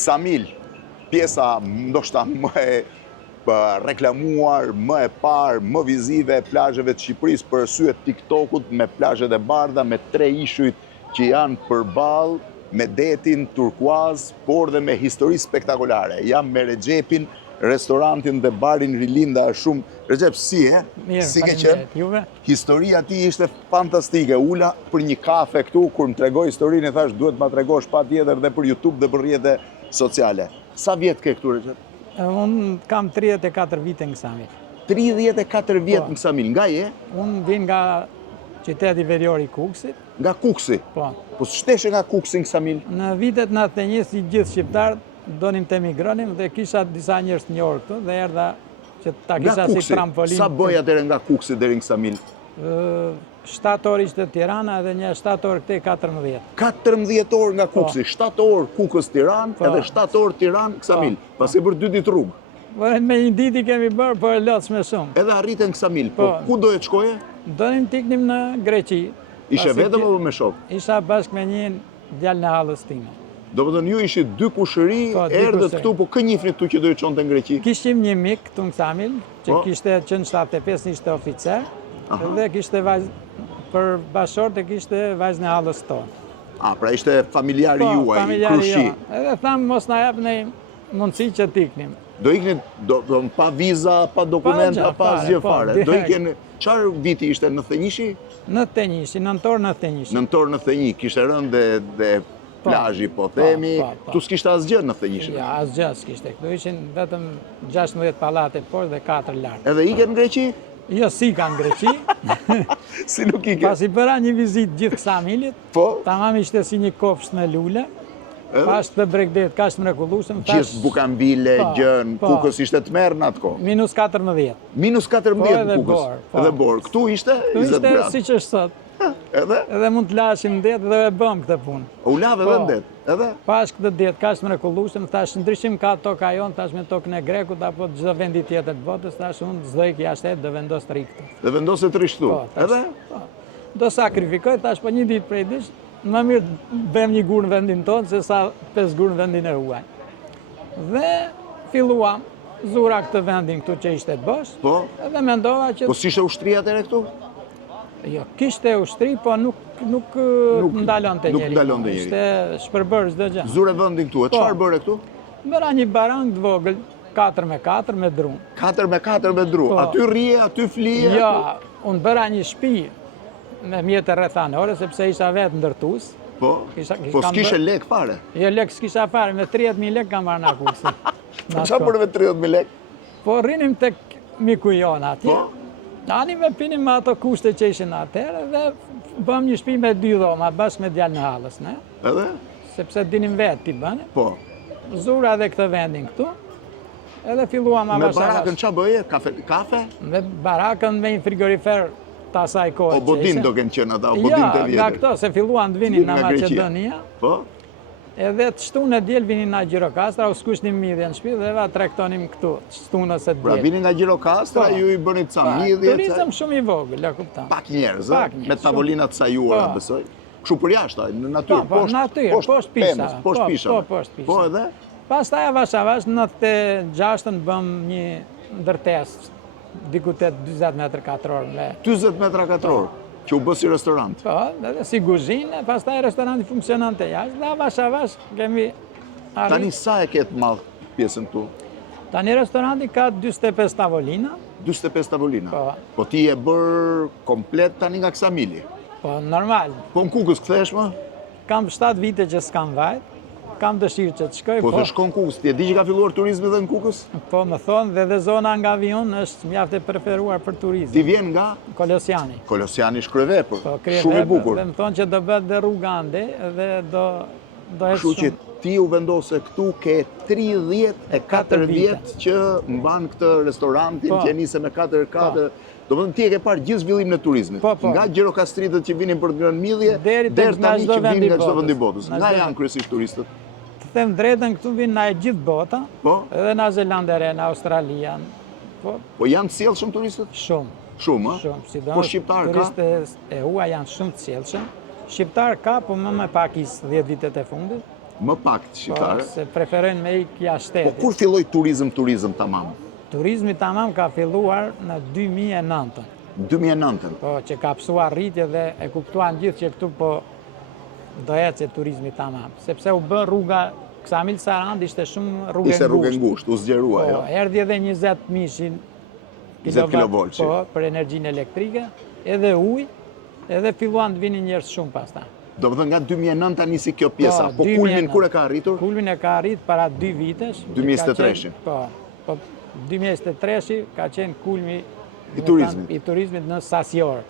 Ksamil, pjesa ndoshta më e reklamuar, më e parë, më vizive e plazheve të Shqipërisë për arsye të TikTokut, me plazhet e bardha, me 3 ishujt që janë përballë, me detin turkuaz, por dhe me histori spektakolare. Jam me Rexhepin, restorantin dhe barin Rilinda shumë. Rexhep, si e? Mirë, Si ke faleminderit. qenë? Juve? Historia ti ishte fantastike. Ula për një kafe këtu, kur më tregoj historinë, e thash duhet ma tregosh patjetër dhe për YouTube dhe për rrjete sociale. Sa vjet ke këtu, Rexhep? Unë kam 34 vite në Ksamil. 34 vjet në Ksamil. Nga je? Unë vin nga qyteti verior i Kukësit. Nga Kuksi. Po. Po s'shteshe nga Kuksi në Ksamil? Në vitet 91 si gjithë shqiptarët donin të emigronim dhe kisha disa njerëz të njohur këtu dhe erdha që ta Nga kisha si Kuksi. trampolin. Sa boj atëre nga Kuksi deri në Ksamil? 7 orë ishte Tirana dhe një 7 orë këtej 14. 14 orë nga Kuksi, 7 orë Kukës Tiranë, edhe 7 orë Tiranë Ksamil. Pas e bërë 2 ditë rrugë. Me një ditë i kemi bërë, por e lotës me shumë. Edhe arritën Ksamil, po ku do e të shkoje? Donim t'iknim në Greqi. Ishe vetëm apo me shok? Isha bashkë me një djalë në hallës time. Do më thënë ju ishit 2 kushëri, erdhët këtu, po kë njifni këtu që do i çonte në Greqi? Kishim një mik këtu në Ksamil, që kishte qenë 75, ishte oficer, dhe kishte vajzë, për bashkëshortë kishte vajzën e hallës tonë. Pra ishte familjari juaj, krushi. Edhe thamë mos na jap ne mundësi që t'iknim. Do iknin pa viza, pa dokumenta, pa asgjë fare. Do iknin, çfarë viti ishte, 91-shi? 91-shi, nëntor 91-shi. Nëntor 91, kishte rënë dhe plazhi, po themi. Këtu s'kishte asgjë në 91-shin. Ja, asgjë s'kishte. Këtu ishin vetëm 16 pallate poshtë dhe 4 lart. Edhe iken në Greqi? Jo, si ka në Greqi. Si nuk iken? Pas i bëra një vizitë gjithë Ksamilit. Po? Tamam ishte si një kopsht në lule. Pas të Bregdet, ka shtë mrekullueshëm. Gjithë bukanbile, gjën, Kukës ishte të merë në atë kohë. Minus 14. Minus 14 Kukës. Edhe borë. Këtu ishte 20 gradë. Këtu ishte si që është sot. Edhe? Edhe mund të lashim ndet dhe e bëm këtë punë. U lave dhe ndet? Edhe? Pas këtë det, ka shtë mrekullueshëm, thash ndryshim ka toka jonë, thash me tokën e Grekut, apo çdo vendi tjetër të botës, thash unë çdo ik jashtë do vendos të ri këtu. Dhe vendos të ri këtu. Edhe? Do sakrifikoj, thash po një ditë prej dish, më mirë bëjmë një gur në vendin tonë, se sa 5 gur në vendin e huaj. Dhe filluam, zura këtë vendin këtu që ishte të bosh, edhe mendova që... Po s'ishte ushtria atëre këtu? Jo, kishte ushtri, po nuk ndalon të njeri. Nuk ndalon të njeri. Ishte shpërbër çdo gjë. Zure vendin këtu, e çfarë bëre këtu? Bëra një barang të vogël, 4x4 me drum. 4x4 me drum, aty rrije, aty flije? Jo, unë bëra një shtëpi me mjetë rrethanore, sepse isha vetë ndërtues. Po s'kishe lek fare? Jo, lek s'kisha fare, me 30.000 lek kam marrë në Kukësi. Po qa bërë me 30.000 lek? Po rrinim tek miku jonë atje. Ani me pinim me ato kushte që ishin atëherë dhe bëm një shtëpi me 2 dhoma, bashkë me djalë në hallës, ne? Edhe? Sepse dinim vetë ti bëne. Po. Zura edhe këtë vendin këtu, edhe filluam avash. Me barakën qa bëje? Kafe? Me barakën me një frigorifer të asaj kohë që ishe. O bodin do kënë qenë ata, o bodin të vjetër. Ja, nga këto, se filluan të vinin në Macedonia. Po? Edhe të shtunë e djelë vinin nga Gjirokastra, u skushnim midhje në shtëpi dhe eva trektonim këtu, shtunës e djelë. Pra vinin nga Gjirokastra, ju i bënit ca midhje? Turizëm shumë i vogël, e kuptam. Pak njerëz, me tavolinat sajuara, besoj. Kështu për jashtë, në natyrë, poshtë pisha. Poshtë pisha. Po edhe? Pas taj avash, në 96-ën bëm një ndërtesë, diku 20 metrë katror. 20 metra katror? Që u bësi restorant? Po, edhe si guzhinë, pas taj restoranti funksionan të jashtë, dhe avash kemi arrit. Tani sa e ketë malë pjesën tu? Tani restoranti ka 25 tavolina. 25 tavolina? Po ti e bërë komplet tani nga Ksamili? Po, normal. Po në Kukës këthesh më? Kam 7 vite që s'kam vajt, kam dëshirë që të shkoj. Po të shkon Kukës, ti e di që ka filluar turizmi dhe në Kukës? Po, më thonë, dhe zona nga avion është mjaft e preferuar për turizm. Ti vjen nga? Kolosiani. Kolosiani shkrevepër, shumë i bukur. Dhe më thonë që do bëtë dhe rruga ande dhe do e Kështu që ti u vendose këtu ke 34 vjetë që mban këtë restorantin që nise me 4x4. Do më thënë ti e ke parë gjithë zhvillimin e turizmit. Nga Gjirokastritët që vinin për të ngrënë midhje, deri tani që vinin nga çdo vend i botës. Nga janë kryesisht turistët? Të them drejtën, këtu vinë nga e gjithë bota, edhe nga Zelandere, nga Australia. Po janë të sjellshëm turistët? Shumë. Shumë, a? Shumë. Po shqiptar ka? Turistët e huaj janë shumë të sjellshëm. Shqiptar ka, po më pak is 10 vitet e fundit. Më pak të shqiptarë. Se preferojnë me ikë jashtë Po shtetit. kur filloi turizm tamam? Turizmi tamam ka filluar në 2009. 2009. Po, që ka pësuar rritje dhe e kuptuan gjithë që këtu po do ecë turizmi tamam. Sepse u bë rruga Ksamil Sarand ishte shumë rrugë Ishte rrugë ngushtë. ngushtë, u zgjerua Po, ajo. erdhi edhe 20 mishin 20 kilovoltçi. Po, për energjinë elektrike, edhe ujë, edhe filluan të vinin njerëz shumë pastaj. Do të thënë nga 2009 ta nisi kjo pjesa, po 2009. kulmin kur e ka arritur? Kulmin e ka arrit para 2 vitesh. 2023. Po, 2023 ka qenë kulmi I turizmit. I turizmit në Sasior.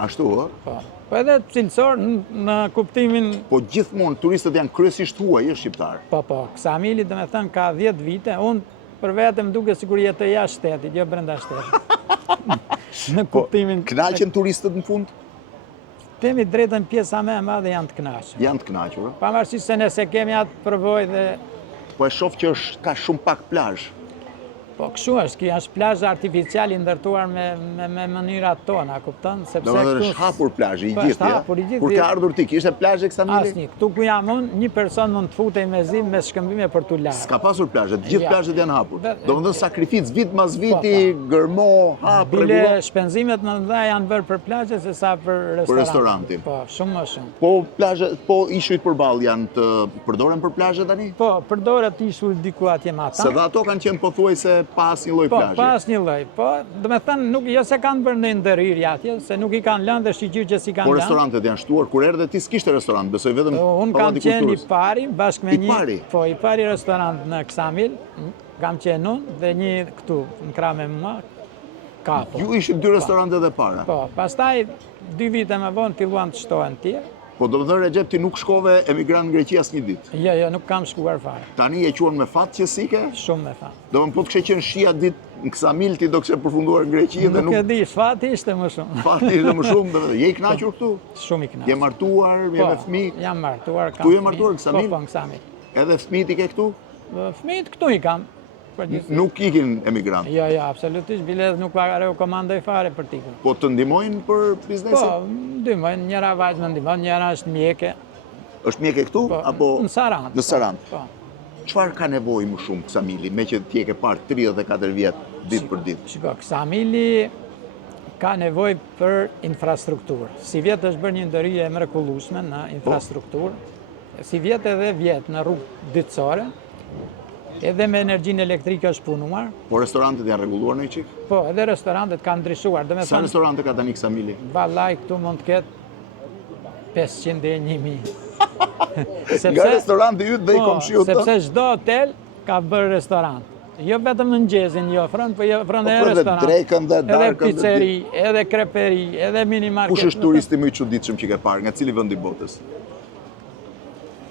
Ashtu, ë? Po edhe cilësor në kuptimin, Po gjithmonë turistët janë kryesisht huaj, shqiptar. po, Ksamili dhe me thënë ka 10 vite, unë për vetëm duke sikur jetoj jashtë shtetit, jo brenda shtetit. Në kuptimin... Kënaqen turistët në fund? Temi drejtën pjesa me e madhe janë të kënaqur. Janë të kënaqur, ë? Pavarësisht se nëse kemi atë përvojë dhe Po e shoh që ka shumë pak plazh. po kështu është, kjo është plazh artificial i ndërtuar me mënyrat tona, kupton? Sepse Do të thënë është hapur plazhi i Po, gjithë, është hapur i gjithë. Kur ka ardhur ti, kishte plazhe Ksamili? Asnjë. Këtu ku jam unë, një person mund të futej me zim me shkëmbime për t'u larë. S'ka pasur plazhe, të gjithë Ja. plazhet janë hapur. Dhe- Do të thënë sakrificë vit mas viti, gërmo, hap, Bile rregullo. shpenzimet më mëdha janë bërë për plazhe se sa për restorantin. restorantin. Po, shumë më shumë. Po plazhe, po ishujt përballë janë të përdoren për plazhe tani? Po, përdoret ishull diku atje ma ta. Se dhe ato kanë qenë pothuajse pas një lloj Po, plazhi. pas një lloj. Po, do me thënë, nuk, jo se kanë bërë në ndërhyrje atje, se nuk i kanë lënë dhe shqyqyr që si kanë Po lënë. restorantet janë shtuar, kur erdhe ti s'kishte restorant, besoj vetëm Unë kam pallati qenë i kulturës. pari, bashkë me I një... pari? Po, i pari restorant në Ksamil, kam qenë unë, dhe një këtu, në krah me mua, kapo. Ju ishit dy restorante dhe para. Po, pastaj, 2 vite më vonë filluan të shtohen tjerë. Po do të thënë Recep ti nuk shkove emigrant në Greqi asnjë ditë. Jo, nuk kam shkuar fare. Tani e quan me fat që sike? Shumë me fa. Do më po të kështë qenë shia ditë në Ksamil ti do kështë përfunduar në Greqi dhe Nuk e nuk di, fati ishte më shumë. fati ishte më shumë, dhe je i kënaqur këtu? Shumë i kënaqur. Je martuar, je me fëmijë, Jam martuar, kam Tu je fëmijë. martuar në Ksamil? Po, në Ksamil. edhe fëmijët i ke këtu? Fëmijët këtu i kam. Përgjithësi. Nuk ikin emigrant. Jo, absolutisht, bile nuk rekomandoj fare për tikun. Po të ndihmojnë për biznesin? Po, ndihmojnë, njëra vajzë më ndihmon, njëra është mjeke. Është mjeke këtu Po, apo në Sarand. në Sarand? Po. Çfarë ka nevojë më shumë Ksamili, me që ti e ke parë 34 vjet ditë për ditë? Shiko, Ksamili ka nevojë për infrastrukturë. Si vjet është bërë një ndërhyrje e mrekullueshme në infrastrukturë, si vjet edhe vjet në rrugë dytësore, edhe me energjinë elektrike është punuar, Po restorantet janë rregulluar në çik? po edhe restorantet kanë ndryshuar. Do me Sa thënë, restorante ka tani Ksamili? vallaj këtu mund të ketë 500 e 1000. Nga restoranti yt dhe i Po, komshiut të? sepse çdo hotel ka bërë restorant. Jo vetëm në mëngjesin i ofron, po i ofron edhe ofron dhe restorant. drekën dhe edhe darkën dhe pizzeri, edhe kreperi, edhe minimarket. Kush është turisti më i çuditshëm që ke parë, nga cili vend i botës?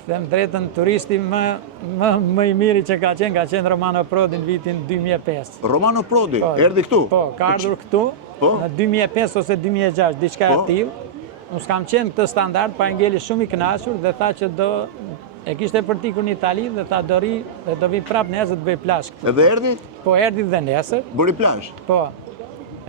Them drejtën, turisti më i miri që ka qenë Romano Prodi në vitin 2005. Romano Prodi, Po, erdhi këtu? Po, ka ardhur këtu Po? në 2005 ose 2006, diçka e Po? tillë. Unë s'kam qenë këtë standard, pa ngeli shumë i kënaqur dhe tha që e kishte përtikur në Itali dhe tha do ri dhe do vi prap nesër të bëj plazh këtu. Edhe erdhi, Po erdhi dhe nesër, bëri plazh. po.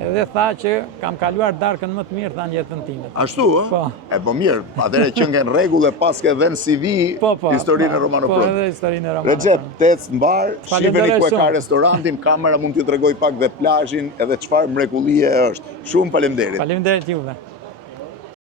Edhe tha që kam kaluar darkën më të mirë tha në jetën time. Ashtu, ë? Po. E po mirë, atëherë që ngen rregull e pas ke dhënë CV historinë e Romano Po, Prodi. edhe historinë e Romano Recep, Prodi. tec mbar, shifeni Falenderoj ku e ka shumë. restorantin, kamera mund t'ju tregoj pak dhe plazhin edhe çfarë mrekullie është. Shumë faleminderit. Faleminderit juve.